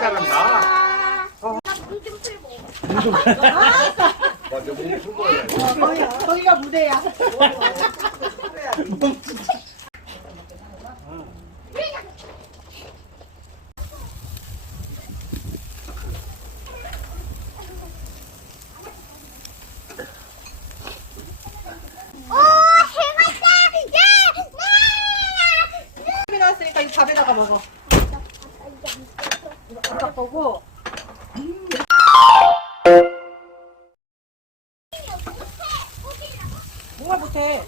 잘한다. 문좀 풀고. 맞아, 몸 풀고 해야 돼. 어, 거기가, 거기가 무대야. 오, 해봤다! 야! 밥이 나왔으니까 이 밥에다가 먹어. 아까 보고. 뭔가 못해.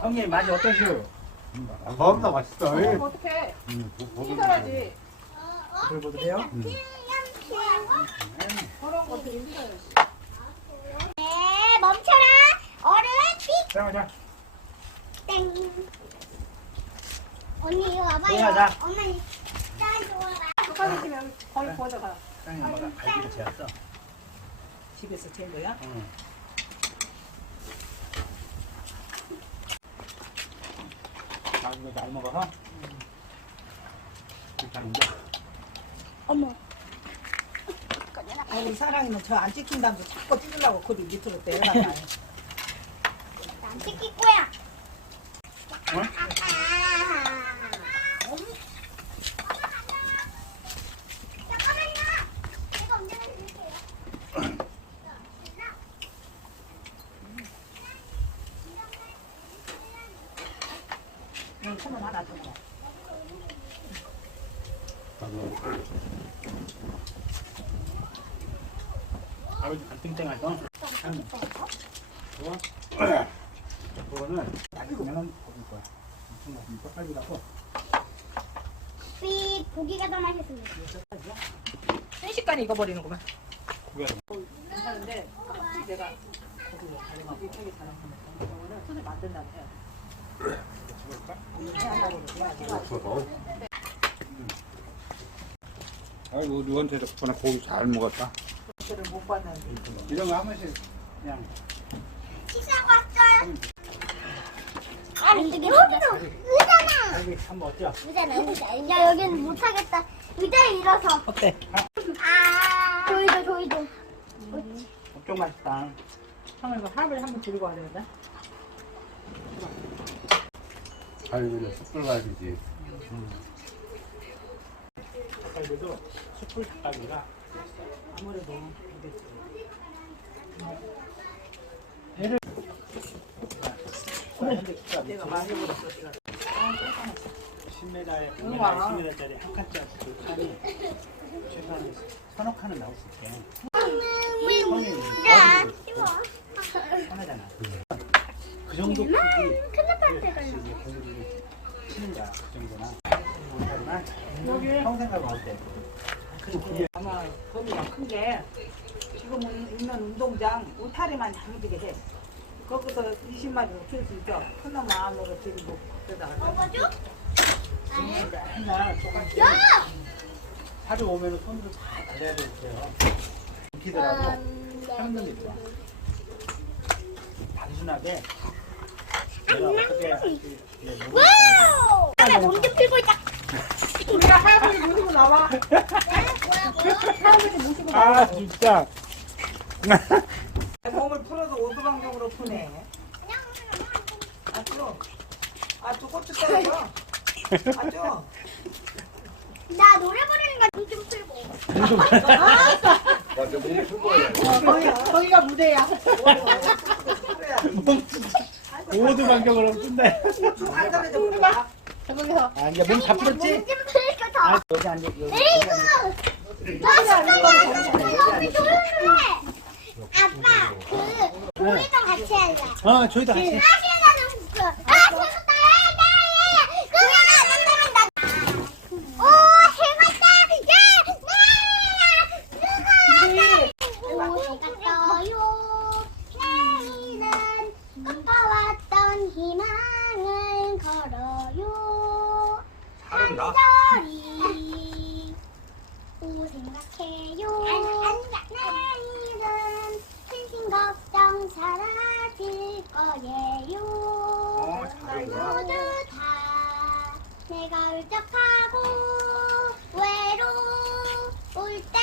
형님 맛이 어떠시오? 겁나 맛있어. 그럼 어떡해. 씻어야지. 보들보들해요? 그런 것 들 힘들어요. 네, 멈춰라! 어른, 삑! 자, 자. 땡! 언니, 이거 와봐요. 좋아하자. 엄마, 이- 짠, 좋아라. 가까이 있으면 거의 구워져가. 형님 엄마가 갈비를 재웠어. 집에서 재 거야? 응. 나 이거 잘 먹어서? 괜찮은데? 어머. 아, 우리 사랑이는 저 안 찍힌다면서 자꾸 찍으려고 그리 밑으로 내려가요. 난 찍힐 거야. 응? 그럼 천원 하나 더. 아버지? 형님. 그거? 그거는 닭이면은 먹을 거야. 무슨 맛입니까? 빨리라고. 삐, 고기가 더 맛있습니다. 순식간에 익어버리는구만. 괜찮은데 갑자기 내가 거기를 다른 되게 잘하는 거는 손을 만든다고 해야 돼. 해한다고 그래. 아이고, 누구한테 덕분에 고기 잘 먹었다. 그거를 못 봤는데. 이런 거 한 번씩 그냥 식사하고 왔어요. 아, 이게 여기도 의자나. 갈비 한번 어때요? 의자나, 의자. 야, 여기는 못하겠다. 의자에 일어서. 어때? 아. 조이도, 조이도. 엄청 맛있다. 형을 이거 합을 한번 들고 와야 되는데. 갈비는 숯불갈비지. 갈비도 숯불 닭갈비라 아무래도 이게 배를 내가 많이 먹었어. 10m에 우와. 10m짜리 한 칸짜리 그 칸이 최소한 서너 칸은 나올 수 있게. 그 정도 크기 고기를 치는 거야 그 정도나 여기 평생 가면 어때? 큰 그게 아마 범위가 큰 게 지금 있는 운동장 울타리만 장비게 돼. 거기서 20마리 키울 수 있죠. 큰놈 마음으로 드리고 그러다가 먹어줘? 맨날 똑같이 하루 오면 손으로 다 달려야 되세요. 익히더라도 향도 좋아. 단순하게 내가 어떻게. 와우! 다음에 몸좀 풀고 있다. 우리가 할아버지 모시고 나와. 할 아 진짜 몸을 풀어서 오두방정으로 푸네. 아주 아주 고추 떨어져. 아주. 나 노래 부르는 몸 해야 돼. 어, 거기가, 거기가 무대야. 모두 반격을 쓴다. 간단해져 볼까? 거기서 아 이제 몸 다 풀었지? 몸좀 더. 아 여기 앉아 여기 조용해. 아빠 그 조이도 같이 할래. 어 저희도 같이. 하시는 그. 아 재밌다. 야야야. 그러면 안 된다면 나. 오 재밌다. 야. 누가 왔다. 오해갔어요. 내일은 꿈꿔왔던 희망을 걸어요. 잘한다. 한절이 사라질 거예요. 어. 모두 다 내가 울적하고 외로울 땐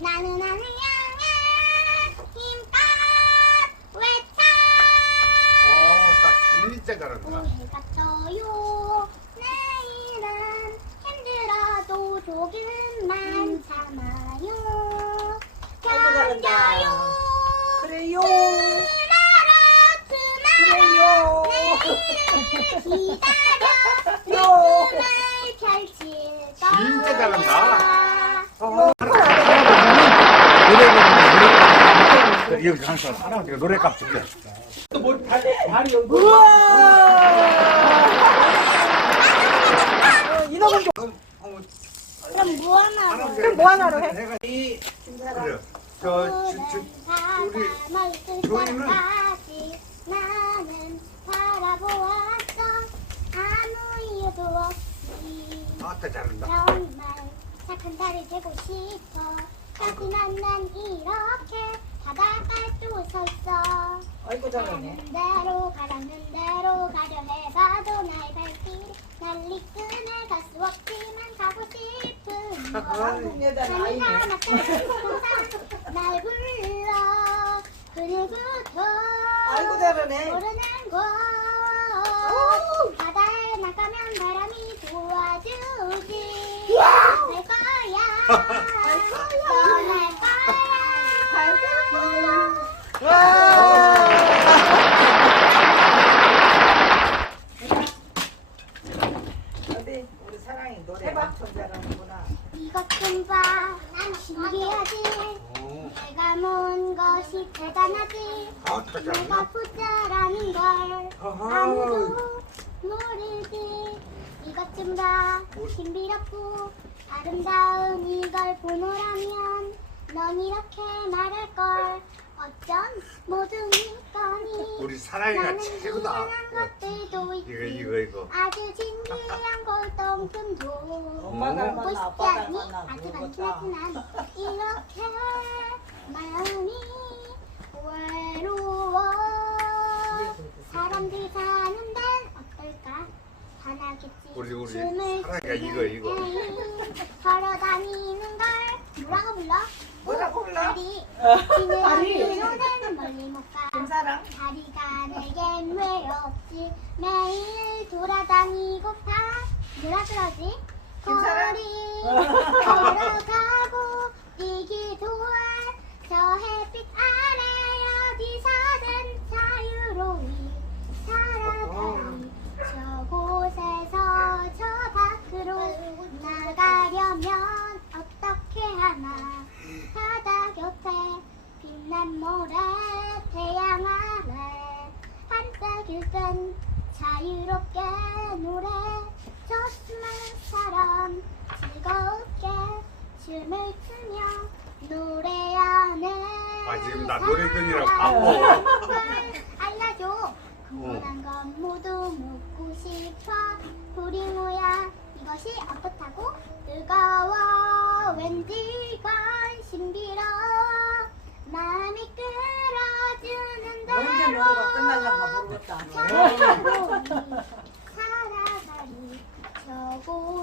나는 나를 향해 힘껏 외쳐 어, 나 진짜 잘한다. 해가 떠요 내일은 힘들어도 조금만 참아요 아이고, 잘한다. 견뎌요 그래요. 투마로 그래요. 투마로 기다려 요. 꿈을 펼칠 진짜 잘한다. 여기 가서 할아버지가 노래값 줄게. 이놈은 좀 그럼 무언하고 그럼 뭐 하나로 해? 내가 이 그래. 저, 어, 저, 저, 우리 조이는 나는 바라보았어 아 없이 아따 잘한다. 정말 착한 달이 되고 싶어 하지만 난 이렇게 바닷가에 또 섰어 아이고 잘하네. 가는 대로 가라는 대로 가려 해봐도 나의 발길 날리 끈을 갈수 없지만 가고 싶은 너 한국 여자 아이네. 하늘가 나타난 날 불러 그리고도 아이고 잘하네. 모르는 곳 오! 바다에 나가면 바람이 도와주지. 갈 거야. 떠날 거야. 어디? 우리 사랑이 노래 엄청 잘하는구나. 이것 좀봐난 신기하지 내가 모은 것이 대단하지? 아따 내가. 부자라는 걸 아무도 모르지. 이것 좀 봐 신비롭고 아름다운 이걸 보노라면 넌 이렇게 말할 걸 어쩜 모든 거니 우리 사랑이가 나는 최고다. 이상한 것들도 있지 이거, 이거, 이거. 아주 진귀한 골동품도 엄마 닮았나 보고 싶지 아빠 않니? 닮았나 아주 모르겠다. 간단하지만 이렇게 마음이 외로워 사람들이 사는 데는 어떨까? 반하겠지 우리, 우리 사랑이가 이거, 이거. 걸어 다니는 걸 뭐라고 불러? 뭐라고 불러? 다리 다리. 지는 멀리 못 가 김사랑. 다리가 내겐 왜 없지 매일 돌아다니고파 뭐라 그러지 김사랑? 거리 땐 자유롭게 노래 저스만처럼 즐겁게 춤을 추며 노래하는 아, 지금 나 노래 들으라고 사람을 바빠. 알려줘. 궁금한 건 모두 묻고 싶어. 뭐야 이것이 어떻다고? 뜨거워. 왠지 건 신비로워 마음이 끌어주 시간 놀이가 끝날란가 모르겠다. 사랑하니 저고